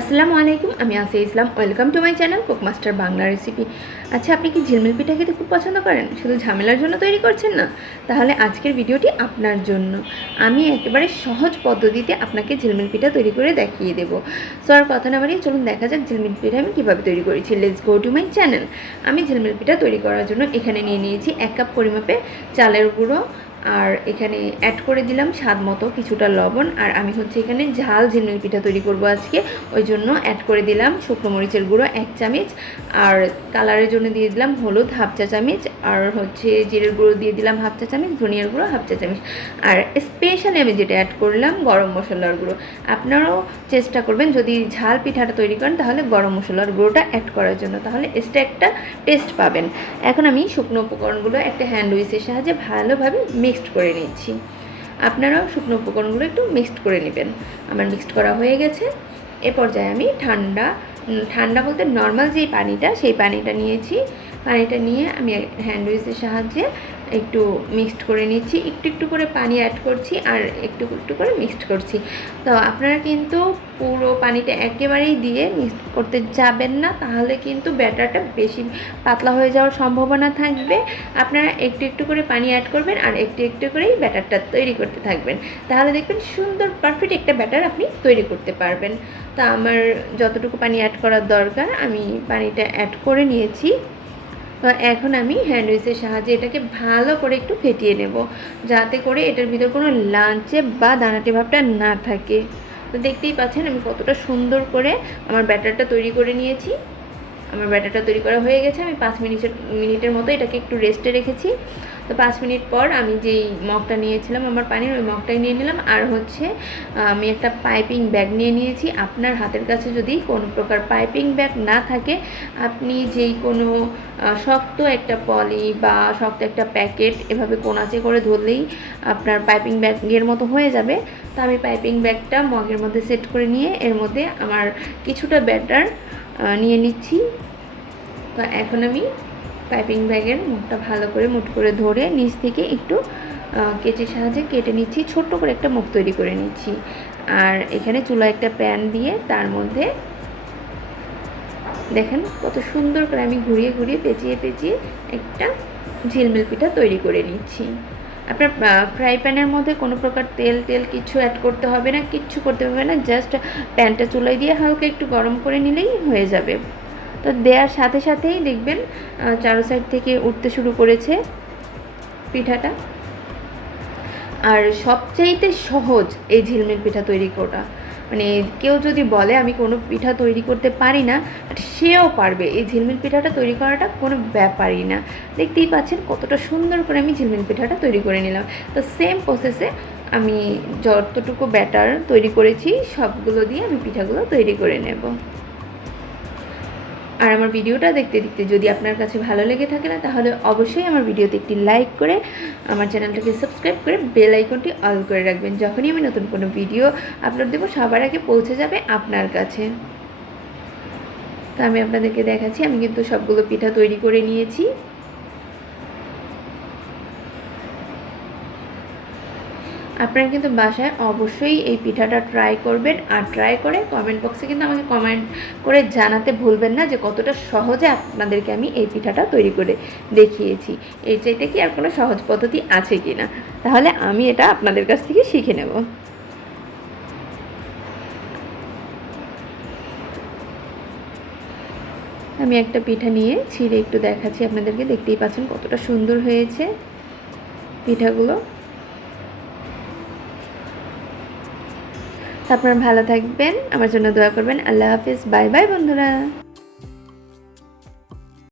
আসসালামু আলাইকুম, আমি Asiya Islam. Welcome to my channel cook master Bangla recipe. আচ্ছা, আপনি কি ঝিলমিল পিঠা খেতে খুব পছন্দ করেন, শুধু ঝামেলার জন্য তৈরি করছেন না? তাহলে আজকের ভিডিওটি আপনার জন্য। আমি একেবারে সহজ পদ্ধতিতে আপনাকে ঝিলমিল পিঠা তৈরি করে দেখিয়ে দেবো। সো আর কথা না বাড়িয়ে চলুন দেখা যাক ঝিলমিল পিঠা আমি কীভাবে তৈরি করেছি। Let's go to my channel. আমি ঝিলমিল পিঠা তৈরি করার জন্য এখানে নিয়ে নিয়েছি 1 কাপ পরিমাপে চালের গুঁড়ো, আর এখানে অ্যাড করে দিলাম স্বাদ মতো কিছুটা লবণ। আর আমি এখানে ঝাল ঝিলমিল পিঠা তৈরি করব আজকে, ওই জন্য অ্যাড করে দিলাম শুকনো মরিচের গুঁড়ো 1 চামচ, আর কালারের জন্য দিয়ে দিলাম হলুদ 1/2 চা চামচ, আর জিরের গুঁড়ো দিয়ে দিলাম 1/2 চা চামচ, ধনিয়ার গুঁড়ো 1/2 চা চামচ, আর স্পেশালি আমি যেটা অ্যাড করলাম গরম মশলার গুঁড়ো। আপনারাও চেষ্টা করবেন যদি ঝাল পিঠাটা তৈরি করেন তাহলে গরম মশলার গুঁড়োটা অ্যাড করার জন্য, তাহলে এক্সট্রা একটা টেস্ট পাবেন। এখন আমি শুকনো উপকরণগুলো একটা হ্যান্ড উইচের সাহায্যে ভালোভাবে মিক্সড করে নিচ্ছি। আপনারাও শুকনো উপকরণগুলো একটু মিক্সড করে নেবেন। আমার মিক্সড করা হয়ে গেছে। এ পর্যায়ে আমি ঠান্ডা বলতে নর্মাল যেই পানিটা, সেই পানিটা নিয়েছি। পানিটা নিয়ে আমি হ্যান্ড উইচের সাহায্যে একটু মিক্সড করে নিচ্ছি। একটু একটু করে পানি অ্যাড করছি আর একটু একটু করে মিক্সড করছি। তো আপনারা কিন্তু পুরো পানিটা একেবারেই দিয়ে মিক্সড করতে যাবেন না, তাহলে কিন্তু ব্যাটারটা বেশি পাতলা হয়ে যাওয়ার সম্ভাবনা থাকবে। আপনারা একটু একটু করে পানি অ্যাড করবেন আর একটু একটু করেই ব্যাটারটা তৈরি করতে থাকবেন, তাহলে দেখবেন সুন্দর পারফেক্ট একটা ব্যাটার আপনি তৈরি করতে পারবেন। তা আমার যতটুকু পানি অ্যাড করার দরকার আমি পানিটা অ্যাড করে নিয়েছি। তো এখন আমি হ্যান্ড উইচের সাহায্যে এটাকে ভালো করে একটু ফেটিয়ে নেব, যাতে করে এটার ভিতর কোনো লাঞ্চে বা দানাটে ভাবটা না থাকে। তো দেখতেই পাচ্ছেন আমি কতটা সুন্দর করে আমার ব্যাটারটা তৈরি করে নিয়েছি। আমার ব্যাটারটা তৈরি করা হয়ে গেছে। আমি 5 মিনিটের মতো এটাকে একটু রেস্টে রেখেছি। তো 5 মিনিট পর আমি যেই মগটা নিয়েছিলাম আমার পানির, ওই মগটাই নিয়ে নিলাম। আর আমি একটা পাইপিং ব্যাগ নিয়ে নিয়েছি। আপনার হাতের কাছে যদি কোনো প্রকার পাইপিং ব্যাগ না থাকে, আপনি যেই কোনো শক্ত একটা পলি বা শক্ত একটা প্যাকেট এভাবে কোনাচে করে ধরলেই আপনার পাইপিং ব্যাগের মতো হয়ে যাবে। তো আমি পাইপিং ব্যাগটা মগের মধ্যে সেট করে নিয়ে এর মধ্যে আমার কিছুটা ব্যাটার নিয়ে নিচ্ছি। তো এখন আমি পাইপিং ব্যাগের মুখটা ভালো করে মুঠ করে ধরে নিচ থেকে একটু কেচির সাহায্যে কেটে নিচ্ছি, ছোট্ট করে একটা মুখ তৈরি করে নিচ্ছি। আর এখানে চুলায় একটা প্যান দিয়ে তার মধ্যে দেখেন কত সুন্দর করে আমি ঘুরিয়ে ঘুরিয়ে পেঁচিয়ে পেঁচিয়ে একটা ঝিলমিল পিঠা তৈরি করে নিচ্ছি। আপনার ফ্রাই প্যানের মধ্যে কোনো প্রকার তেল কিছু অ্যাড করতে হবে না, কিচ্ছু করতে হবে না, জাস্ট প্যানটা চুলায় দিয়ে হালকা একটু গরম করে নিলেই হয়ে যাবে। তো দেওয়ার সাথে সাথেই দেখবেন চারো সাইড থেকে উঠতে শুরু করেছে পিঠাটা। আর সবচাইতে সহজ এই ঝিলমিল পিঠা তৈরি করা, মানে কেউ যদি বলে আমি কোনো পিঠা তৈরি করতে পারি না, সেও পারবে। এই ঝিলমিল পিঠাটা তৈরি করাটা কোনো ব্যাপারই না। দেখতেই পাচ্ছেন কতটা সুন্দর করে আমি ঝিলমিল পিঠাটা তৈরি করে নিলাম। তো সেম প্রসেসে আমি যতটুকু ব্যাটার তৈরি করেছি সবগুলো দিয়ে আমি পিঠাগুলো তৈরি করে নেব। আর আমার ভিডিওটা দেখতে দেখতে যদি আপনার কাছে ভালো লেগে থাকে না, তাহলে অবশ্যই আমার ভিডিওতে একটি লাইক করে আমার চ্যানেলটাকে সাবস্ক্রাইব করে বেল আইকনটি অল করে রাখবেন। যখনই আমি নতুন কোনো ভিডিও আপলোড দেবো সবার আগে পৌঁছে যাবে আপনার কাছে। তো আমি আপনাদেরকে দেখাচ্ছি, আমি কিন্তু সবগুলো পিঠা তৈরি করে নিয়েছি। আপনারা কিন্তু বাসায় অবশ্যই এই পিঠাটা ট্রাই করবেন, আর ট্রাই করে কমেন্ট বক্সে কিন্তু আমাকে কমেন্ট করে জানাতে ভুলবেন না যে কতটা সহজে আপনাদেরকে আমি এই পিঠাটা তৈরি করে দেখিয়েছি। এর চাইতে কি আর কোনো সহজ পদ্ধতি আছে কি না, তাহলে আমি এটা আপনাদের কাছ থেকে শিখে নেব। আমি একটা পিঠা নিয়ে ছিঁড়ে একটু দেখাচ্ছি আপনাদেরকে। দেখতেই পাচ্ছেন কতটা সুন্দর হয়েছে পিঠাগুলো। আপনারা ভালো থাকবেন, আমার জন্য দোয়া করবেন। আল্লাহ হাফিজ, বাই বাই বন্ধুরা।